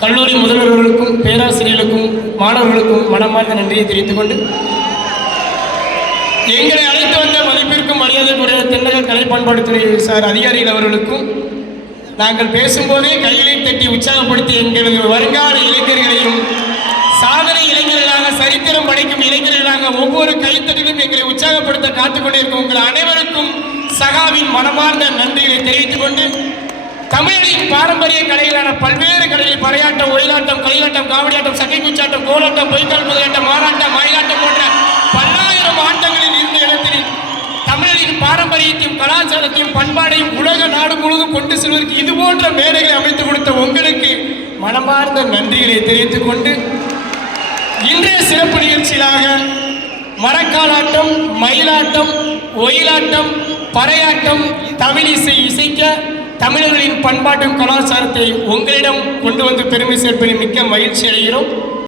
கல்லூரி முதல்வர்களுக்கும் பேராசிரியர்களுக்கும் மாணவர்களுக்கும் மனமார்ந்த நன்றியை தெரிவித்துக் கொண்டு எங்களை அழைத்து வந்த மதிப்பிற்கும் மரியாதைக்குரிய தென்னக கலை பண்பாட்டுத்துறை சார் அதிகாரிகள் அவர்களுக்கும் நாங்கள் பேசும்போதே கையிலை தட்டி உற்சாகப்படுத்தி எங்களது வருங்கால இளைஞர்களையும் சாதனை இளைஞர்களாக சரித்திரம் படைக்கும் இளைஞர்களாக ஒவ்வொரு கைத்தட்டிலும் எங்களை உற்சாகப்படுத்த காத்துக்கொண்டிருக்கும் உங்கள் அனைவருக்கும் சகாவின் மனமார்ந்த நன்றிகளை தெரிவித்துக் கொண்டு தமிழரின் பாரம்பரிய கலைகளான பல்வேறு கலைகள் பறையாட்டம் ஒயிலாட்டம் களியாட்டம் காவடியாட்டம் சட்டைக்குச்சாட்டம் கோலாட்டம் பொய்க்கால் முதலாட்டம் மாறாட்டம் மயிலாட்டம் போன்ற பல்லாயிரம் ஆட்டங்களில் இருந்த இடத்தில் தமிழரின் பாரம்பரியத்தையும் கலாச்சாரத்தையும் பண்பாடையும் உலக நாடு முழுவதும் கொண்டு செல்வதற்கு இது போன்ற மேடைகளை அமைத்து கொடுத்த உங்களுக்கு மனமார்ந்த நன்றிகளை தெரிவித்துக் கொண்டு இன்றைய சிறப்பு நிகழ்ச்சியிலாக மரக்காலாட்டம் மயிலாட்டம் ஒயிலாட்டம் பறையாட்டம் தமிழிசை இசைக்க தமிழர்களின் பண்பாட்டும் கலாச்சாரத்தை உங்களிடம் கொண்டு வந்து பெருமை சேர்ப்பதில் மிக்க மகிழ்ச்சி அடைகிறோம்.